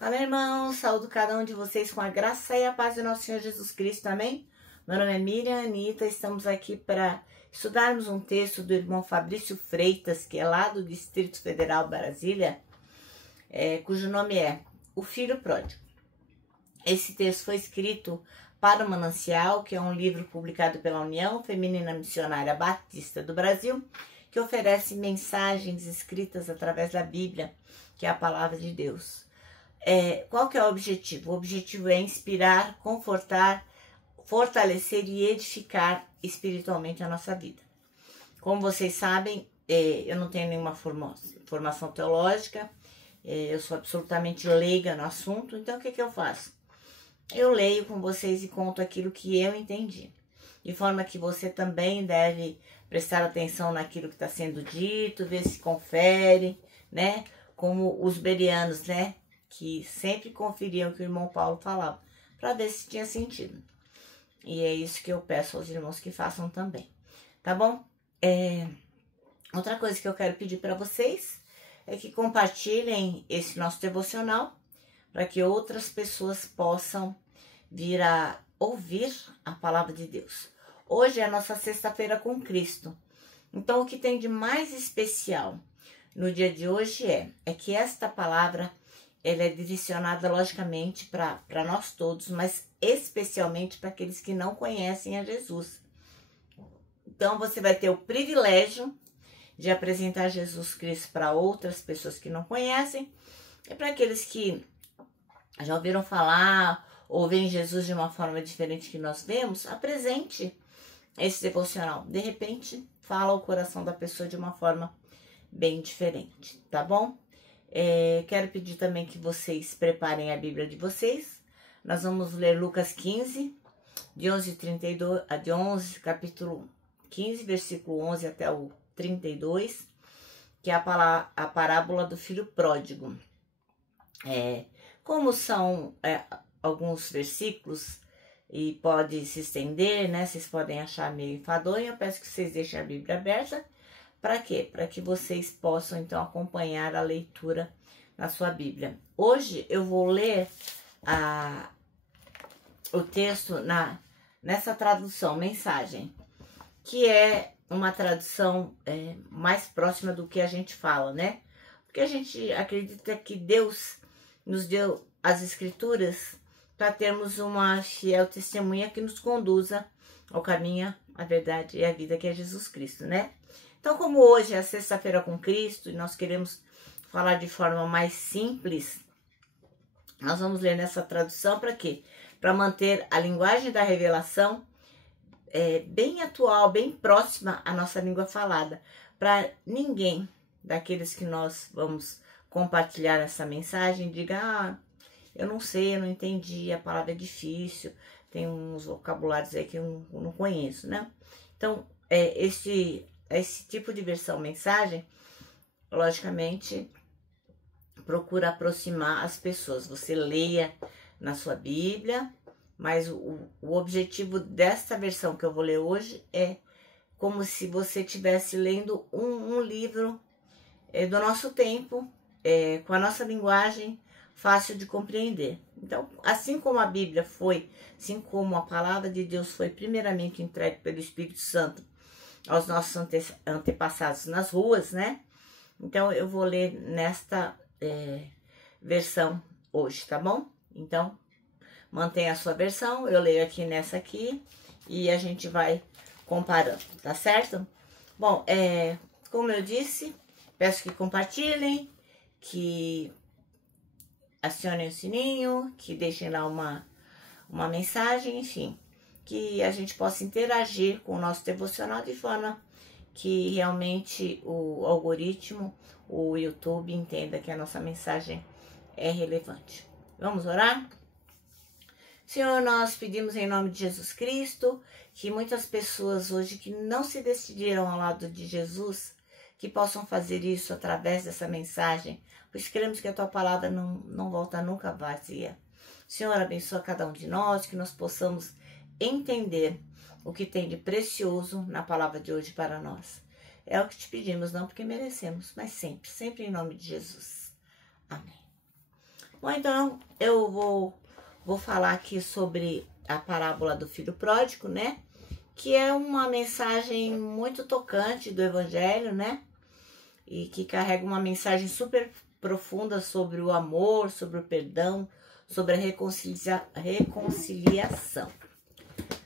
Fala, irmãos, saúdo cada um de vocês com a graça e a paz do nosso Senhor Jesus Cristo, amém? Meu nome é Miriam Anitta, estamos aqui para estudarmos um texto do irmão Fabrício Freitas, que é lá do Distrito Federal, Brasília, cujo nome é O Filho Pródigo. Esse texto foi escrito para o Manancial, que é um livro publicado pela União Feminina Missionária Batista do Brasil, que oferece mensagens escritas através da Bíblia, que é a palavra de Deus. Qual que é o objetivo? O objetivo é inspirar, confortar, fortalecer e edificar espiritualmente a nossa vida. Como vocês sabem, eu não tenho nenhuma formação teológica, eu sou absolutamente leiga no assunto, então o que eu faço? Eu leio com vocês e conto aquilo que eu entendi, de forma que você também deve prestar atenção naquilo que está sendo dito, ver se confere, né? Como os bereanos, né? Que sempre conferiam o que o irmão Paulo falava, para ver se tinha sentido. E é isso que eu peço aos irmãos que façam também, tá bom? Outra coisa que eu quero pedir para vocês é que compartilhem esse nosso devocional, para que outras pessoas possam vir a ouvir a palavra de Deus. Hoje é a nossa sexta-feira com Cristo. Então, o que tem de mais especial no dia de hoje é que esta palavra ela é direcionada, logicamente, para nós todos, mas especialmente para aqueles que não conhecem a Jesus. Então, você vai ter o privilégio de apresentar Jesus Cristo para outras pessoas que não conhecem, e para aqueles que já ouviram falar ou veem Jesus de uma forma diferente que nós vemos, apresente esse devocional. De repente, fala o coração da pessoa de uma forma bem diferente, tá bom? Quero pedir também que vocês preparem a Bíblia de vocês. Nós vamos ler Lucas 15, capítulo 15, versículo 11 até o 32, que é a parábola do filho pródigo. Como são alguns versículos e pode se estender, né? Vocês podem achar meio enfadonho, eu peço que vocês deixem a Bíblia aberta. Para quê? Para que vocês possam, então, acompanhar a leitura na sua Bíblia. Hoje eu vou ler o texto nessa tradução, mensagem, que é uma tradução mais próxima do que a gente fala, né? Porque a gente acredita que Deus nos deu as Escrituras para termos uma fiel testemunha que nos conduza ao caminho, a verdade e a vida, que é Jesus Cristo, né? Então, como hoje é a sexta-feira com Cristo e nós queremos falar de forma mais simples, nós vamos ler nessa tradução para quê? Para manter a linguagem da revelação bem atual, bem próxima à nossa língua falada, para ninguém daqueles que nós vamos compartilhar essa mensagem diga, eu não sei, eu não entendi, a palavra é difícil, tem uns vocabulários aí que eu não conheço, né? Então, esse tipo de versão mensagem, logicamente, procura aproximar as pessoas. Você leia na sua Bíblia, mas o objetivo desta versão que eu vou ler hoje é como se você estivesse lendo um livro do nosso tempo, com a nossa linguagem fácil de compreender. Então, assim como a Bíblia foi, assim como a palavra de Deus foi primeiramente entregue pelo Espírito Santo aos nossos antepassados nas ruas, né? Então, eu vou ler nesta versão hoje, tá bom? Então, mantenha a sua versão, eu leio aqui nessa aqui e a gente vai comparando, tá certo? Bom, como eu disse, peço que compartilhem, que acionem o sininho, que deixem lá uma mensagem, enfim, que a gente possa interagir com o nosso devocional de forma que realmente o algoritmo, o YouTube entenda que a nossa mensagem é relevante. Vamos orar? Senhor, nós pedimos em nome de Jesus Cristo que muitas pessoas hoje que não se decidiram ao lado de Jesus, que possam fazer isso através dessa mensagem, pois queremos que a tua palavra não volta nunca vazia. Senhor, abençoa cada um de nós, que nós possamos entender o que tem de precioso na palavra de hoje para nós. É o que te pedimos, não porque merecemos, mas sempre em nome de Jesus. Amém. Bom, então eu vou falar aqui sobre a parábola do filho pródigo, né? Que é uma mensagem muito tocante do Evangelho, né? E que carrega uma mensagem super profunda sobre o amor, sobre o perdão, sobre a reconciliação.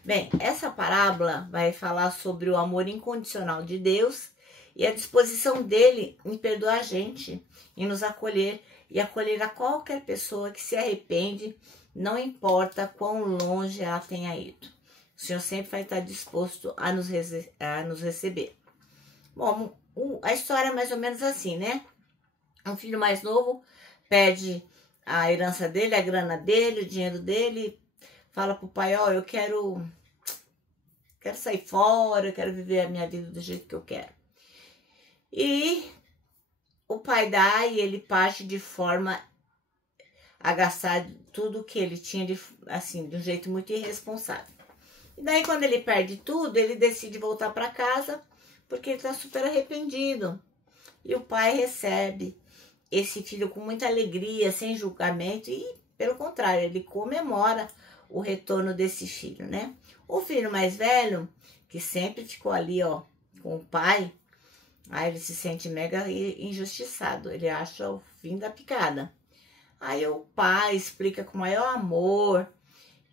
Bem, essa parábola vai falar sobre o amor incondicional de Deus e a disposição dele em perdoar a gente, em nos acolher e acolher a qualquer pessoa que se arrepende, não importa quão longe ela tenha ido. O Senhor sempre vai estar disposto a nos receber. Bom, a história é mais ou menos assim, né? Um filho mais novo pede a herança dele, a grana dele, o dinheiro dele, fala pro pai, ó, eu quero sair fora, eu quero viver a minha vida do jeito que eu quero. E o pai dá e ele parte de forma a gastar tudo que ele tinha, de um jeito muito irresponsável. E daí quando ele perde tudo, ele decide voltar para casa, porque ele está super arrependido. E o pai recebe esse filho com muita alegria, sem julgamento, e pelo contrário, ele comemora o retorno desse filho, né? O filho mais velho, que sempre ficou ali, ó, com o pai, aí ele se sente mega injustiçado, ele acha o fim da picada. Aí o pai explica com o maior amor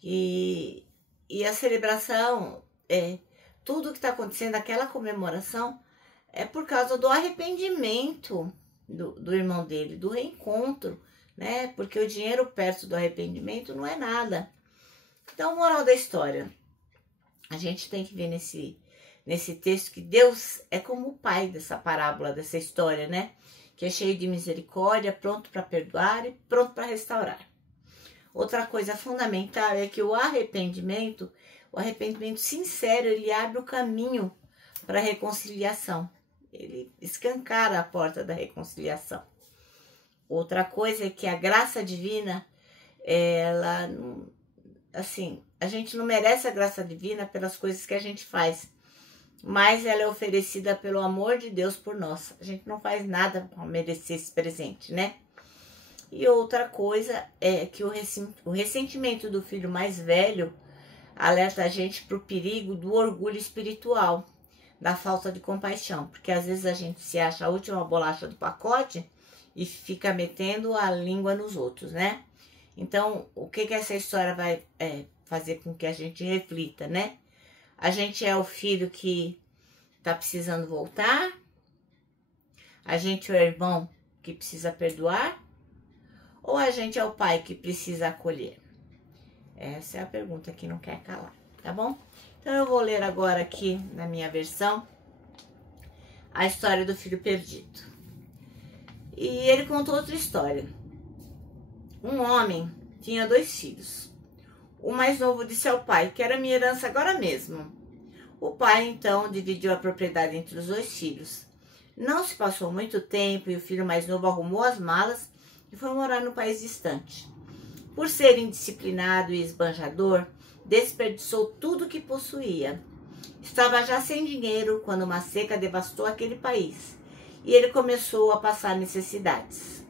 e a celebração, tudo que está acontecendo, aquela comemoração, é por causa do arrependimento do irmão dele, do reencontro, né? Porque o dinheiro perto do arrependimento não é nada. Então, moral da história, a gente tem que ver nesse texto que Deus é como o pai dessa parábola, dessa história, né? Que é cheio de misericórdia, pronto para perdoar e pronto para restaurar. Outra coisa fundamental é que o arrependimento sincero, ele abre o caminho para a reconciliação. Ele escancara a porta da reconciliação. Outra coisa é que a graça divina, ela, assim, a gente não merece a graça divina pelas coisas que a gente faz, mas ela é oferecida pelo amor de Deus por nós. A gente não faz nada para merecer esse presente, né? E outra coisa é que o ressentimento do filho mais velho alerta a gente para o perigo do orgulho espiritual, da falta de compaixão, porque às vezes a gente se acha a última bolacha do pacote e fica metendo a língua nos outros, né? Então, o que essa história vai fazer com que a gente reflita, né? A gente é o filho que tá precisando voltar? A gente é o irmão que precisa perdoar? Ou a gente é o pai que precisa acolher? Essa é a pergunta que não quer calar, tá bom? Então eu vou ler agora aqui na minha versão a história do filho perdido. E ele contou outra história. Um homem tinha 2 filhos. O mais novo disse ao pai: quero a minha herança agora mesmo. O pai então dividiu a propriedade entre os 2 filhos. Não se passou muito tempo e o filho mais novo arrumou as malas e foi morar no país distante. Por ser indisciplinado e esbanjador, desperdiçou tudo que possuía. Estava já sem dinheiro quando uma seca devastou aquele país e ele começou a passar necessidades.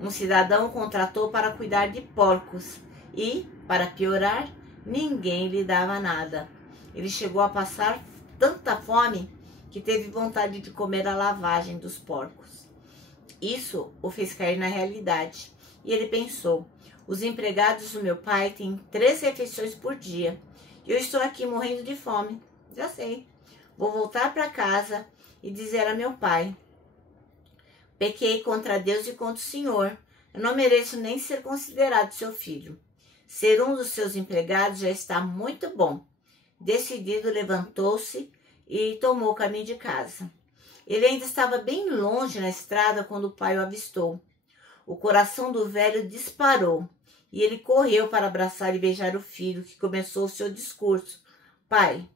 Um cidadão o contratou para cuidar de porcos e, para piorar, ninguém lhe dava nada. Ele chegou a passar tanta fome que teve vontade de comer a lavagem dos porcos. Isso o fez cair na realidade e ele pensou: os empregados do meu pai têm 3 refeições por dia e eu estou aqui morrendo de fome. Já sei, vou voltar para casa e dizer a meu pai: pequei contra Deus e contra o Senhor. Eu não mereço nem ser considerado seu filho. Ser um dos seus empregados já está muito bom. Decidido, levantou-se e tomou o caminho de casa. Ele ainda estava bem longe na estrada quando o pai o avistou. O coração do velho disparou e ele correu para abraçar e beijar o filho, que começou o seu discurso: pai,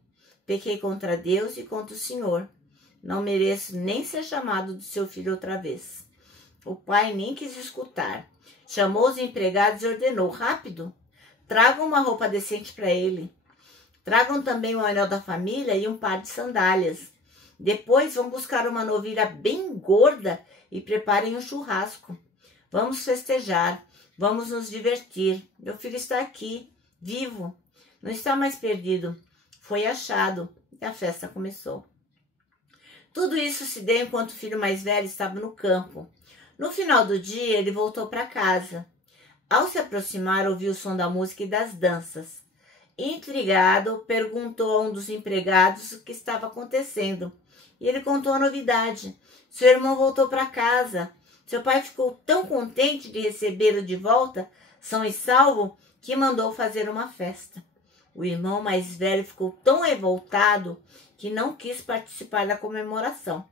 pequei contra Deus e contra o Senhor. Não mereço nem ser chamado de seu filho outra vez. O pai nem quis escutar. Chamou os empregados e ordenou: rápido, tragam uma roupa decente para ele. Tragam também o anel da família e um par de sandálias. Depois vão buscar uma novilha bem gorda e preparem um churrasco. Vamos festejar. Vamos nos divertir. Meu filho está aqui, vivo. Não está mais perdido. Foi achado. E a festa começou. Tudo isso se deu enquanto o filho mais velho estava no campo. No final do dia, ele voltou para casa. Ao se aproximar, ouviu o som da música e das danças. Intrigado, perguntou a um dos empregados o que estava acontecendo. E ele contou a novidade. Seu irmão voltou para casa. Seu pai ficou tão contente de recebê-lo de volta, são e salvo, que mandou fazer uma festa. O irmão mais velho ficou tão revoltado que não quis participar da comemoração.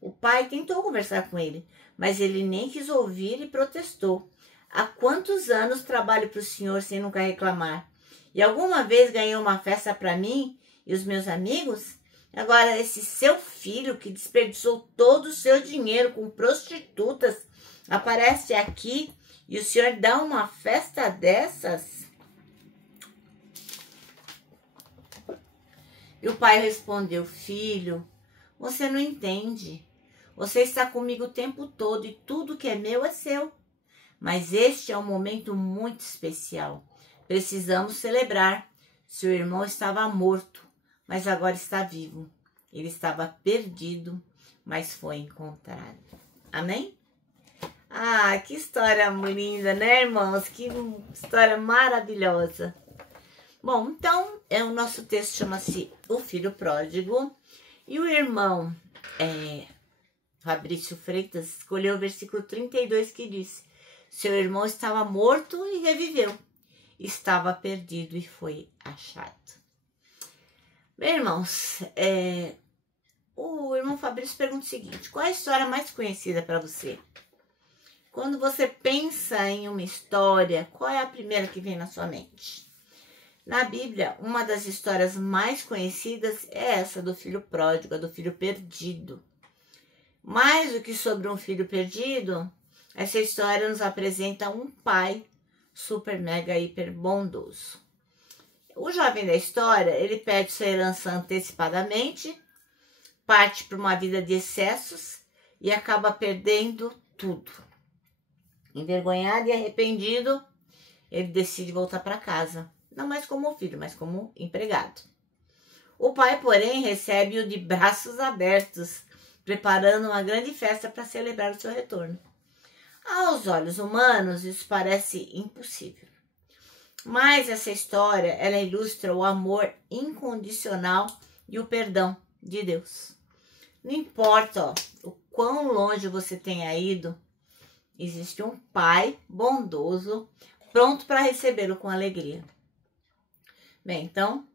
O pai tentou conversar com ele, mas ele nem quis ouvir e protestou. Há quantos anos trabalho para o senhor sem nunca reclamar? E alguma vez ganhou uma festa para mim e os meus amigos? Agora, esse seu filho que desperdiçou todo o seu dinheiro com prostitutas aparece aqui e o senhor dá uma festa dessas? E o pai respondeu: filho, você não entende. Você está comigo o tempo todo e tudo que é meu é seu. Mas este é um momento muito especial. Precisamos celebrar. Seu irmão estava morto, mas agora está vivo. Ele estava perdido, mas foi encontrado. Amém? Ah, que história linda, né, irmãos? Que história maravilhosa. Bom, então, o nosso texto chama-se O Filho Pródigo. E o irmão Fabrício Freitas escolheu o versículo 32 que diz: seu irmão estava morto e reviveu. Estava perdido e foi achado. Meus irmãos, o irmão Fabrício pergunta o seguinte: qual é a história mais conhecida para você? Quando você pensa em uma história, qual é a primeira que vem na sua mente? Na Bíblia, uma das histórias mais conhecidas é essa do filho pródigo, do filho perdido. Mais do que sobre um filho perdido, essa história nos apresenta um pai super, mega, hiper bondoso. O jovem da história, ele perde sua herança antecipadamente, parte para uma vida de excessos e acaba perdendo tudo. Envergonhado e arrependido, ele decide voltar para casa. Não mais como filho, mas como empregado. O pai, porém, recebe-o de braços abertos, preparando uma grande festa para celebrar o seu retorno. Aos olhos humanos, isso parece impossível. Mas essa história, ela ilustra o amor incondicional e o perdão de Deus. Não importa o quão longe você tenha ido, existe um pai bondoso, pronto para recebê-lo com alegria. Bem, então,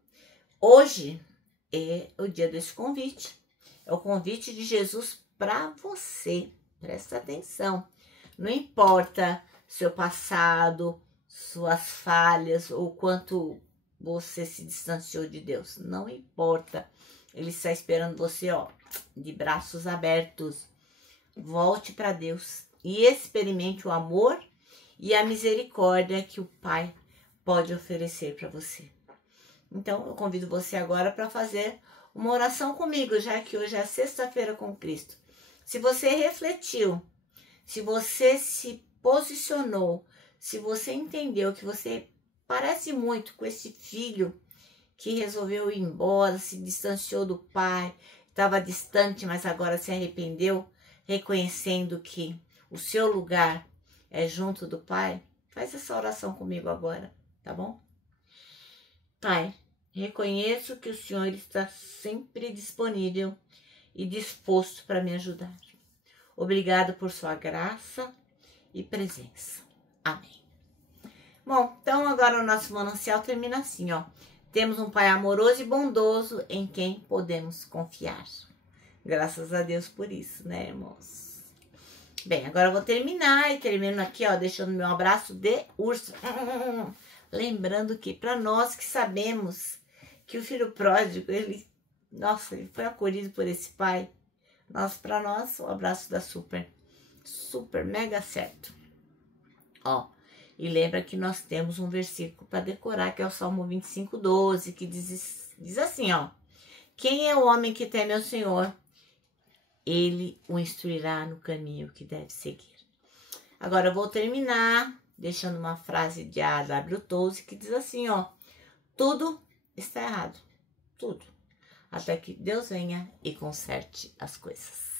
hoje é o dia desse convite. É o convite de Jesus para você. Presta atenção. Não importa seu passado, suas falhas ou quanto você se distanciou de Deus. Não importa. Ele está esperando você, de braços abertos. Volte para Deus e experimente o amor e a misericórdia que o Pai pode oferecer para você. Então, eu convido você agora para fazer uma oração comigo, já que hoje é sexta-feira com Cristo. Se você refletiu, se você se posicionou, se você entendeu que você parece muito com esse filho que resolveu ir embora, se distanciou do pai, estava distante, mas agora se arrependeu, reconhecendo que o seu lugar é junto do pai, faz essa oração comigo agora, tá bom? Pai, reconheço que o Senhor está sempre disponível e disposto para me ajudar. Obrigado por sua graça e presença. Amém. Bom, então agora o nosso manancial termina assim, Temos um Pai amoroso e bondoso em quem podemos confiar. Graças a Deus por isso, né, irmãos? Bem, agora eu vou terminar e termino aqui, deixando meu abraço de urso. Lembrando que para nós que sabemos que o filho pródigo, ele foi acolhido por esse pai. Para nós, o abraço da super mega certo. E lembra que nós temos um versículo para decorar, que é o Salmo 25:12, que diz assim, quem é o homem que teme ao Senhor? Ele o instruirá no caminho que deve seguir. Agora eu vou terminar deixando uma frase de A.W. Tozer que diz assim, ó: tudo está errado, tudo, até que Deus venha e conserte as coisas.